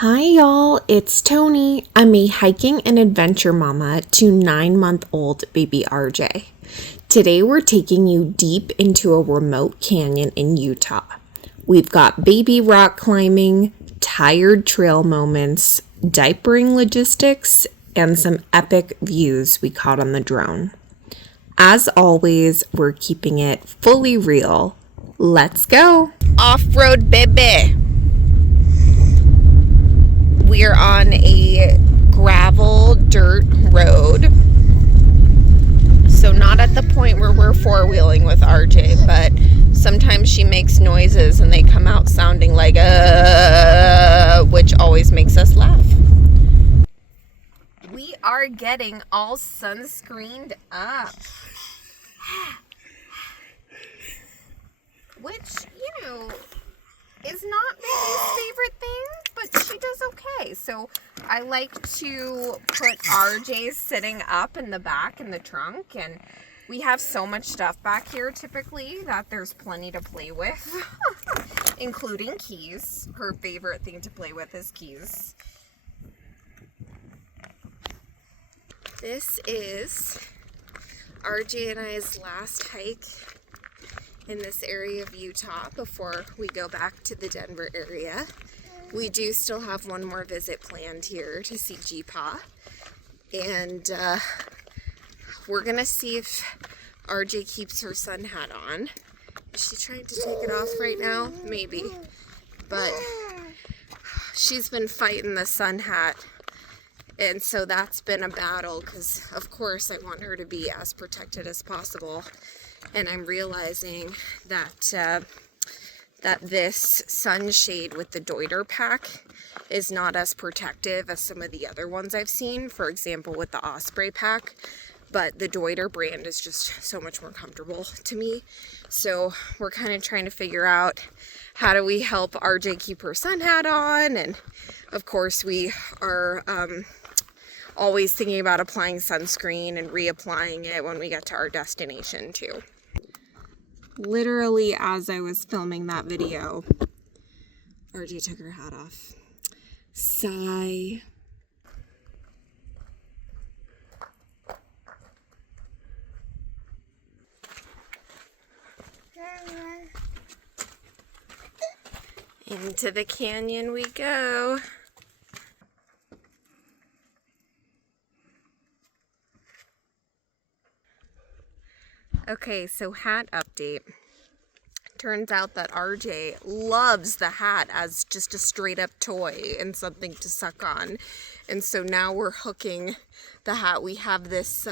Hi y'all, it's Tony. I'm a hiking and adventure mama to 9-month-old baby RJ. Today we're taking you deep into a remote canyon in Utah. We've got baby rock climbing, tired trail moments, diapering logistics, and some epic views we caught on the drone. As always, we're keeping it fully real. Let's go! Off-road baby! We're on a gravel dirt road. So not at the point where we're four-wheeling with RJ, but sometimes she makes noises and they come out sounding like which always makes us laugh. We are getting all sunscreened up. Which, is not Baby's favorite thing, but she does okay. So I like to put RJ sitting up in the back in the trunk, and we have so much stuff back here typically that there's plenty to play with, including keys. Her favorite thing to play with is keys. This is RJ and I's last hike in this area of Utah before we go back to the Denver area. We do still have one more visit planned here to see G-Paw, and we're gonna see if RJ keeps her sun hat on. Is she trying to take it off right now? Maybe, but she's been fighting the sun hat, and so that's been a battle because of course I want her to be as protected as possible. And I'm realizing that that this sunshade with the Diaper pack is not as protective as some of the other ones I've seen. For example, with the Osprey pack, but the Diaper brand is just so much more comfortable to me. So we're kind of trying to figure out how do we help RJ keep her sun hat on, and of course we are always thinking about applying sunscreen and reapplying it when we get to our destination too. Literally as I was filming that video, RJ took her hat off. Sigh. Into the canyon we go. Okay, so hat update. Turns out that RJ loves the hat as just a straight up toy and something to suck on. And so now we're hooking the hat. We have this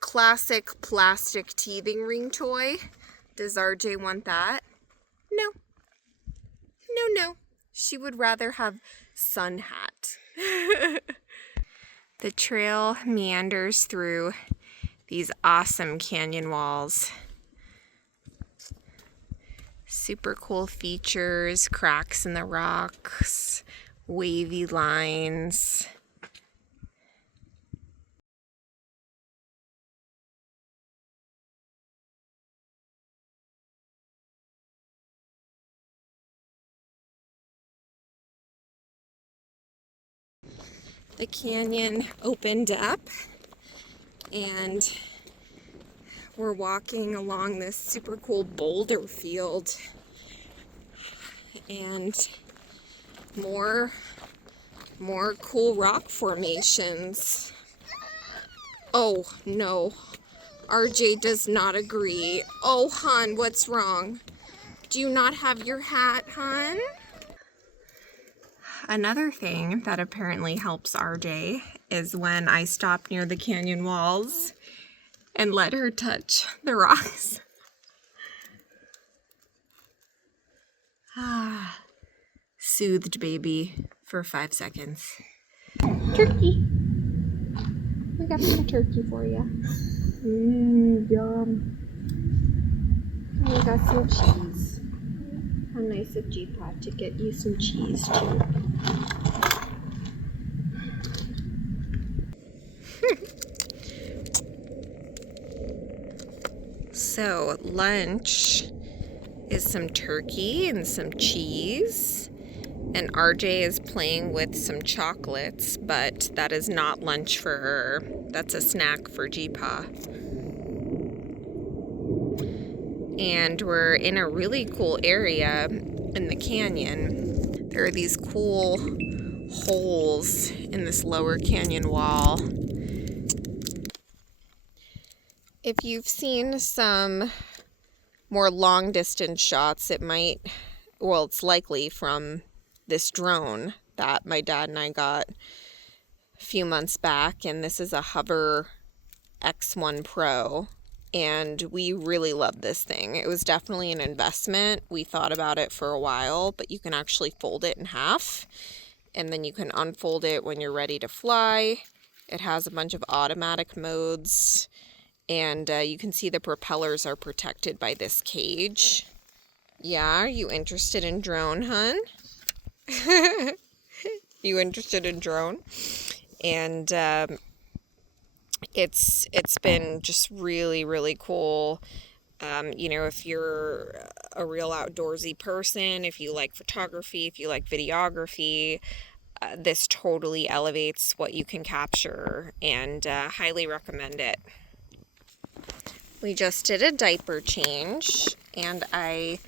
classic plastic teething ring toy. Does RJ want that? No. No. She would rather have Sunhat. The trail meanders through these awesome canyon walls. Super cool features, cracks in the rocks, wavy lines. The canyon opened up, and we're walking along this super cool boulder field, and more cool rock formations. Oh no, RJ does not agree. Oh hon, what's wrong? Do you not have your hat, hon? Another thing that apparently helps RJ is when I stop near the canyon walls and let her touch the rocks. Soothed baby for 5 seconds. Turkey. We got some turkey for you. Yum. And we got some cheese. How nice of G-Paw to get you some cheese too. So lunch is some turkey and some cheese, and RJ is playing with some chocolates, but that is not lunch for her. That's a snack for G-Paw. And we're in a really cool area in the canyon. There are these cool holes in this lower canyon wall. If you've seen some more long distance shots, it's likely from this drone that my dad and I got a few months back, and this is a Hover X1 Pro, and we really love this thing. It was definitely an investment. We thought about it for a while, but you can actually fold it in half, and then you can unfold it when you're ready to fly. It has a bunch of automatic modes, and you can see the propellers are protected by this cage. Yeah, are you interested in drone, hun? You interested in drone? And it's been just really, really cool. If you're a real outdoorsy person, if you like photography, if you like videography, this totally elevates what you can capture, and highly recommend it. We just did a diaper change, and I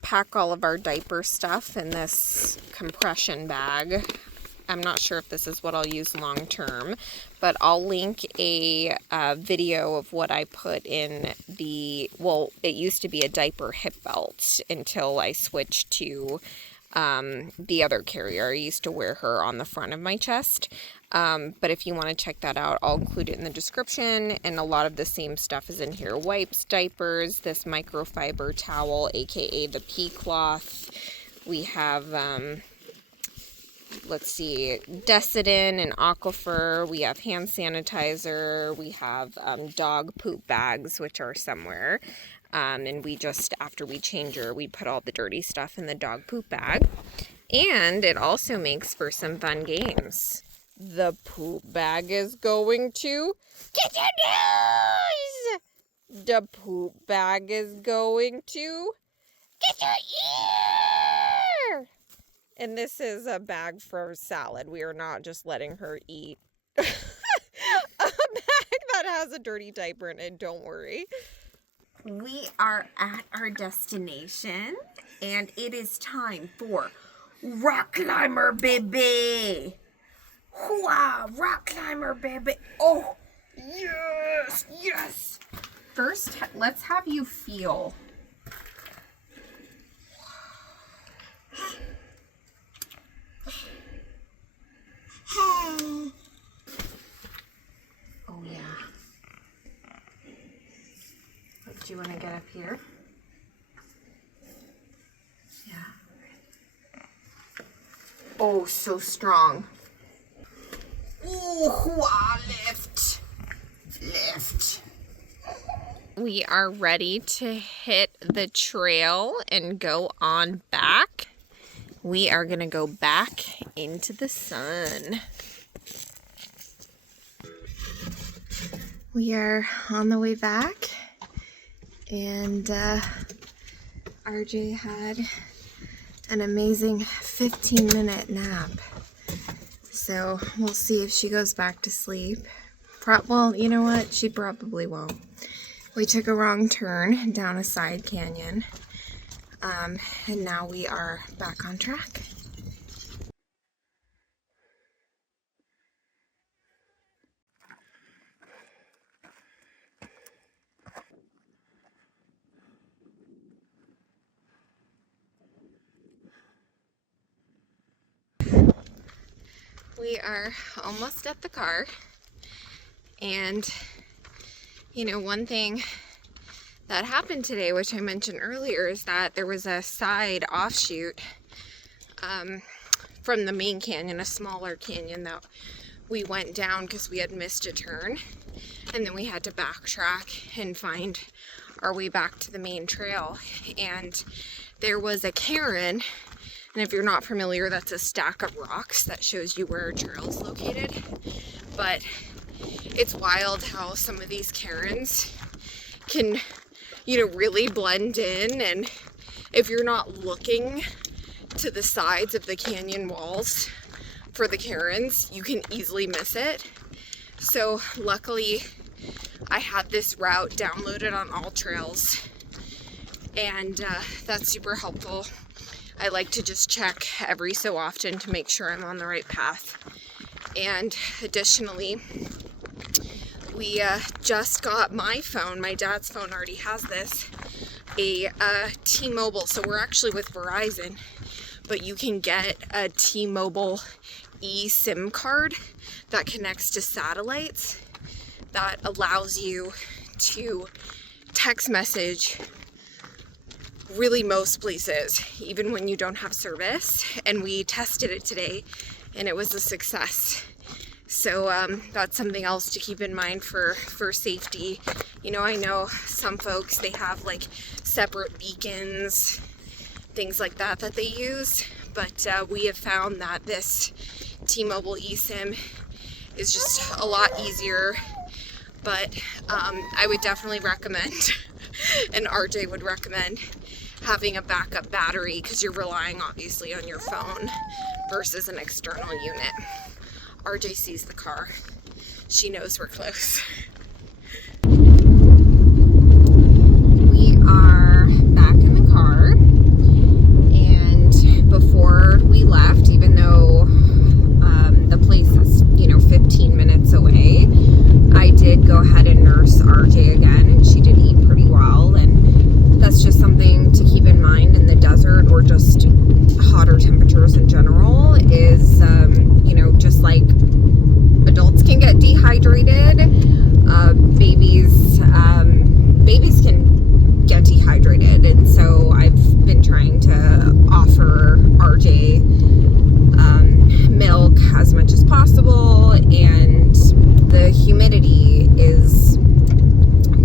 pack all of our diaper stuff in this compression bag. I'm not sure if this is what I'll use long term, but I'll link a video of what I put in it used to be a diaper hip belt until I switched to the other carrier. I used to wear her on the front of my chest. But if you want to check that out, I'll include it in the description, and a lot of the same stuff is in here. Wipes, diapers, this microfiber towel, aka the pea cloth. We have, Desitin and Aquifer. We have hand sanitizer. We have dog poop bags, which are somewhere. And after we change her, we put all the dirty stuff in the dog poop bag. And it also makes for some fun games. The poop bag is going to get your nose! The poop bag is going to get your ear! And this is a bag for salad. We are not just letting her eat a bag that has a dirty diaper in it, don't worry. We are at our destination, and it is time for rock climber, baby! Wow, rock climber, baby! Oh, yes, yes! First, let's have you feel. Oh, yeah. Do you want to get up here? Yeah. Oh, so strong. Oh, lift. Lift. We are ready to hit the trail and go on back. We are going to go back into the sun. We are on the way back, and RJ had an amazing 15-minute nap. So we'll see if she goes back to sleep. Well, you know what? She probably won't. We took a wrong turn down a side canyon, and now we are back on track. We are almost at the car, and one thing that happened today, which I mentioned earlier, is that there was a side offshoot from the main canyon, a smaller canyon that we went down because we had missed a turn, and then we had to backtrack and find our way back to the main trail. And there was a cairn, and if you're not familiar, that's a stack of rocks that shows you where a trail is located. But it's wild how some of these cairns can, really blend in, and if you're not looking, to the sides of the canyon walls for the cairns, you can easily miss it. So luckily I had this route downloaded on All Trails, and that's super helpful. I like to just check every so often to make sure I'm on the right path. And additionally, we just got my phone, my dad's phone already has this, a T-Mobile. So we're actually with Verizon, but you can get a T-Mobile eSIM card that connects to satellites that allows you to text message really most places, even when you don't have service. And we tested it today and it was a success. So that's something else to keep in mind for safety. You know, I know some folks, they have like separate beacons, things like that they use, but we have found that this T-Mobile eSIM is just a lot easier. But I would definitely recommend, and RJ would recommend, having a backup battery, because you're relying obviously on your phone versus an external unit. RJ sees the car. She knows we're close. We are back in the car, and before we left, even though the place is, 15 minutes away, I did go ahead and nurse RJ again, and she did eat pretty well. And that's just something to keep in mind in the desert, or just hotter temperatures in general, is just like adults can get dehydrated, babies can get dehydrated. And so I've been trying to offer RJ milk as much as possible, and the humidity is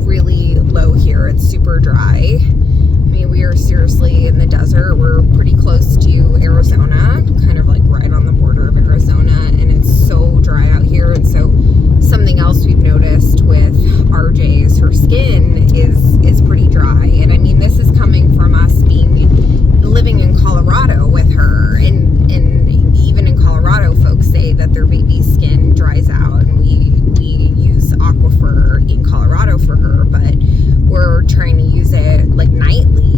really low here. It's super dry. I mean, we are seriously in the desert. We're pretty close to Arizona, kind of like right on the border of Arizona, and it's so dry out here. And so something else we've noticed with RJ is her skin is pretty dry. And I mean, this is coming from us living in Colorado with her, and even in Colorado, folks say that their baby's skin dries out, and we use Aquifer in Colorado for her, but we're trying to use it like nightly